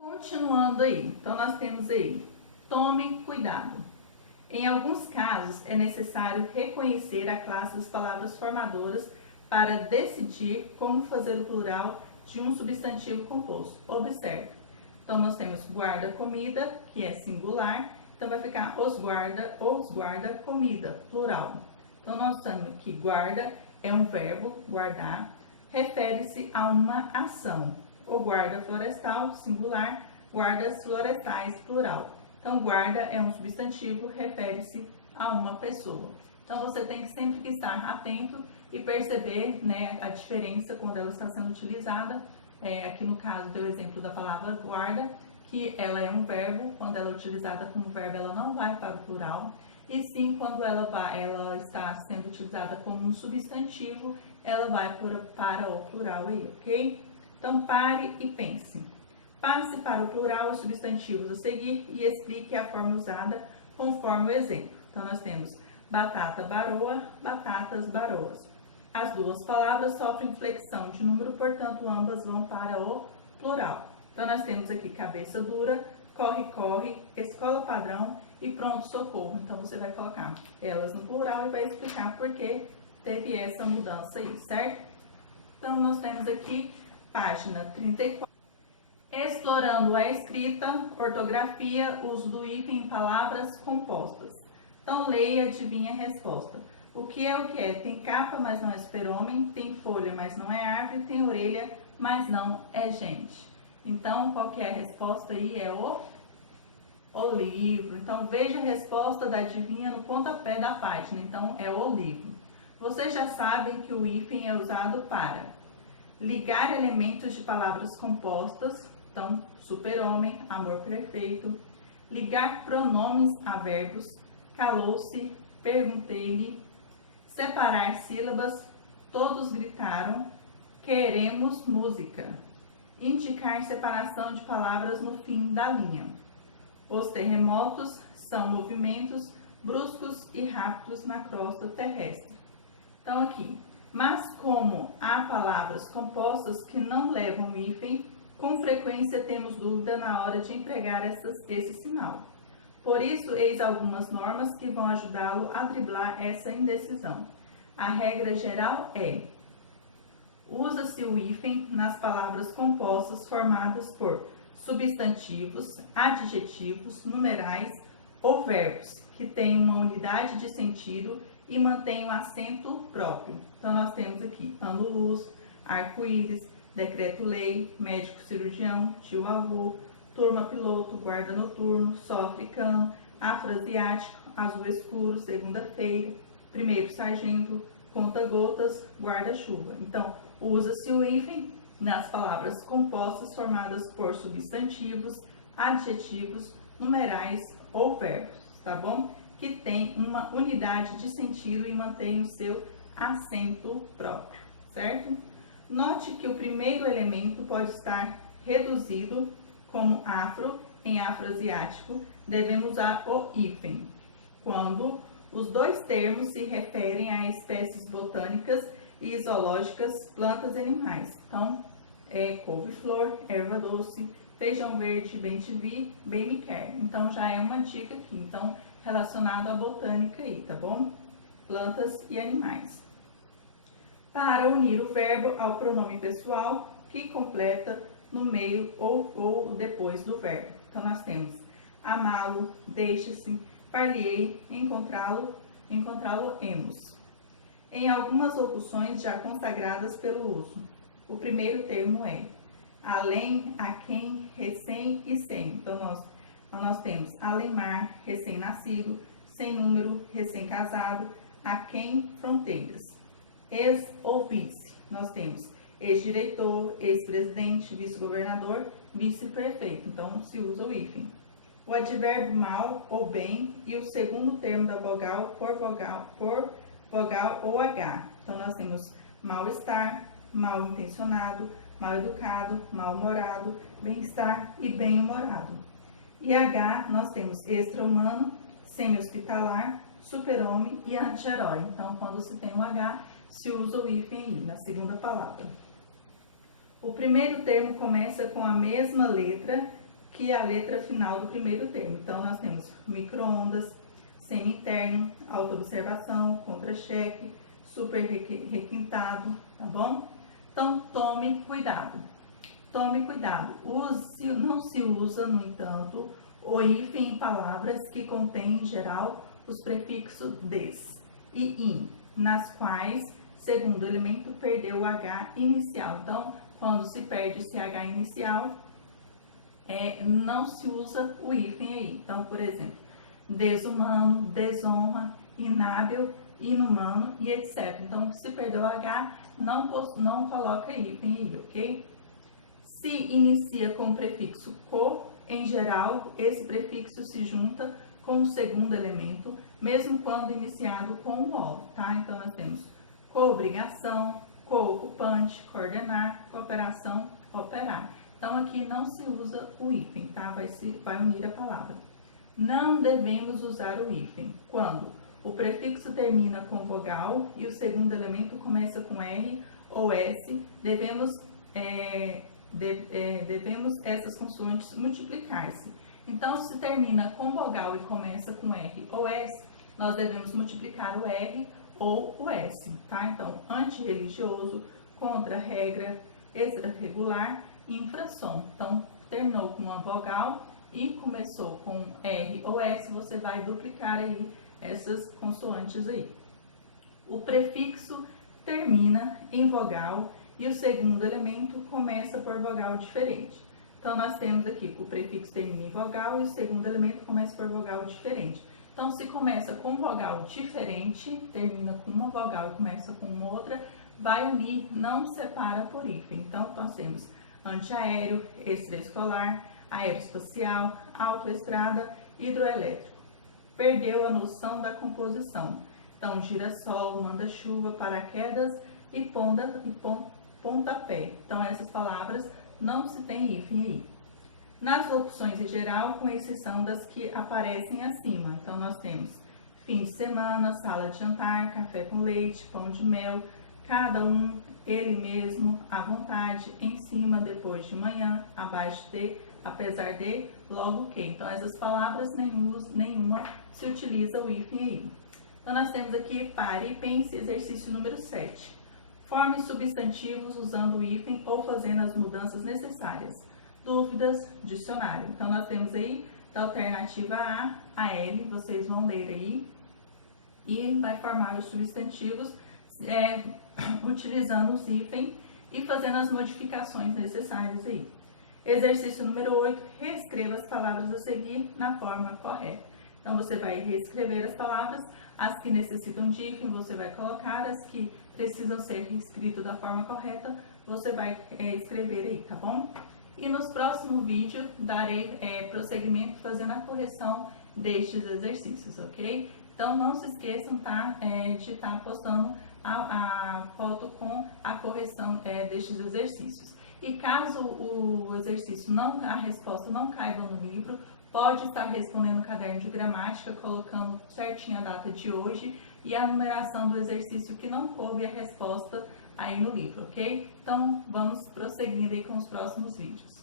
Continuando aí, então nós temos aí, tome cuidado. Em alguns casos, é necessário reconhecer a classe das palavras formadoras para decidir como fazer o plural de um substantivo composto. Observe. Então, nós temos guarda-comida, que é singular, então vai ficar os guarda-comida, plural. Então, nós temos que guarda é um verbo, guardar, refere-se a uma ação. O guarda florestal, singular, guardas florestais, plural. Então, guarda é um substantivo, refere-se a uma pessoa. Então, você tem que sempre estar atento e perceber, né, a diferença quando ela está sendo utilizada. Aqui no caso, deu o exemplo da palavra guarda, que ela é um verbo. Quando ela é utilizada como verbo, ela não vai para o plural. E sim, quando ela está sendo utilizada como um substantivo, ela vai para o plural aí, ok? Então, pare e pense. Passe para o plural os substantivos a seguir e explique a forma usada conforme o exemplo. Então, nós temos batata baroa, batatas baroas. As duas palavras sofrem flexão de número, portanto, ambas vão para o plural. Então, nós temos aqui cabeça dura, corre-corre, escola padrão e pronto-socorro. Então, você vai colocar elas no plural e vai explicar por que teve essa mudança aí, certo? Então, nós temos aqui página 34. Explorando a escrita, ortografia, uso do hífen em palavras compostas. Então, leia e adivinhe a resposta. O que é o que é? Tem capa, mas não é super-homem. Tem folha, mas não é árvore. Tem orelha, mas não é gente. Então, qual que é a resposta aí? É o livro. Então, veja a resposta da adivinha no pontapé da página. Então, é o livro. Vocês já sabem que o hífen é usado para ligar elementos de palavras compostas. Então, super-homem, amor perfeito. Ligar pronomes a verbos. Calou-se, perguntei-lhe. Separar sílabas. Todos gritaram. Queremos música. Indicar separação de palavras no fim da linha. Os terremotos são movimentos bruscos e rápidos na crosta terrestre. Então, aqui. Mas como há palavras compostas que não levam hífen, com frequência temos dúvida na hora de empregar esse sinal. Por isso, eis algumas normas que vão ajudá-lo a driblar essa indecisão. A regra geral é: usa-se o hífen nas palavras compostas formadas por substantivos, adjetivos, numerais ou verbos que têm uma unidade de sentido e mantêm um acento próprio. Então, nós temos aqui ano-luz, arco-íris, decreto-lei, médico-cirurgião, tio-avô, turma-piloto, guarda noturno, só africano, afro-asiático, azul escuro, segunda-feira, primeiro-sargento, conta-gotas, guarda-chuva. Então, usa-se o hífen nas palavras compostas formadas por substantivos, adjetivos, numerais ou verbos, tá bom? Que tem uma unidade de sentido e mantém o seu acento próprio, certo? Note que o primeiro elemento pode estar reduzido como afro em afroasiático, devemos usar o hífen quando os dois termos se referem a espécies botânicas e zoológicas, plantas e animais. Então, couve-flor, erva doce, feijão verde, bem-te-vi, bem-me-quer. Então, já é uma dica aqui. Então, relacionado à botânica aí, tá bom? Plantas e animais. Para unir o verbo ao pronome pessoal, que completa no meio ou depois do verbo. Então, nós temos amá-lo, deixa-se, far-lhe-ei, encontrá-lo-emos. Em algumas locuções já consagradas pelo uso. O primeiro termo é além, a quem, recém e sem. Então, nós temos além-mar, recém-nascido, sem número, recém-casado, a quem, fronteiras. Ex ou vice. Nós temos ex-diretor, ex-presidente, vice-governador, vice-prefeito. Então, se usa o hífen. O advérbio mal ou bem e o segundo termo da vogal por vogal ou H. Então, nós temos mal-estar, mal-intencionado, mal-educado, mal-humorado, bem-estar e bem-humorado. E H, nós temos extra-humano, semi-hospitalar, super-homem e anti-herói. Então, quando se tem um H, se usa o hífen aí, na segunda palavra. O primeiro termo começa com a mesma letra que é a letra final do primeiro termo. Então, nós temos micro-ondas, semi-interno, auto-observação, contra-cheque, super requintado, tá bom? Então, tome cuidado. Tome cuidado. Não se usa, no entanto, o hífen em palavras que contêm, em geral, os prefixos des e in, nas quais, segundo elemento, perdeu o H inicial. Então, quando se perde esse H inicial, não se usa o hífen aí. Então, por exemplo, desumano, desonra, inábil, inumano e etc. Então, se perdeu o H, não coloca hífen aí, ok? Se inicia com o prefixo co, em geral, esse prefixo se junta com o segundo elemento, mesmo quando iniciado com o O, tá? Então, nós temos co-obrigação, co-ocupante, coordenar, cooperação, operar. Então, aqui não se usa o hífen, tá? Vai unir a palavra. Não devemos usar o hífen quando o prefixo termina com vogal e o segundo elemento começa com R ou S. Devemos essas consoantes multiplicar-se. Então, se termina com vogal e começa com R ou S, nós devemos multiplicar o R ou o S, tá? Então, antirreligioso, contra-regra, extra-regular e infração. Então, terminou com uma vogal e começou com R ou S, você vai duplicar aí essas consoantes aí. O prefixo termina em vogal e o segundo elemento começa por vogal diferente. Então, nós temos aqui que o prefixo termina em vogal e o segundo elemento começa por vogal diferente. Então, se começa com vogal diferente, termina com uma vogal e começa com uma outra, vai unir, não separa por hífen. Então, nós temos antiaéreo, extraescolar, aeroespacial, autoestrada, hidroelétrico. Perdeu a noção da composição. Então, girassol, manda-chuva, paraquedas e pontapé. Então, essas palavras não se tem hífen aí. Nas locuções em geral, com exceção das que aparecem acima. Então, nós temos fim de semana, sala de jantar, café com leite, pão de mel, cada um, ele mesmo, à vontade, em cima, depois de manhã, abaixo de, apesar de, logo que. Então, essas palavras, nenhuma se utiliza o hífen aí. Então, nós temos aqui pare e pense, exercício número 7. Forme substantivos usando o hífen ou fazendo as mudanças necessárias. Dúvidas, dicionário. Então, nós temos aí da alternativa A L, vocês vão ler aí, e vai formar os substantivos utilizando os hífen e fazendo as modificações necessárias aí. Exercício número 8, reescreva as palavras a seguir na forma correta. Então, você vai reescrever as palavras, as que necessitam de hífen, você vai colocar, as que precisam ser reescritas da forma correta, você vai escrever aí, tá bom? E nos próximos vídeos, darei prosseguimento fazendo a correção destes exercícios, ok? Então, não se esqueçam, tá, de estar postando a foto com a correção destes exercícios. E caso o exercício a resposta não caiba no livro, pode estar respondendo no caderno de gramática, colocando certinho a data de hoje e a numeração do exercício que não coube a resposta aí no livro, ok? Então, vamos prosseguindo aí com os próximos vídeos.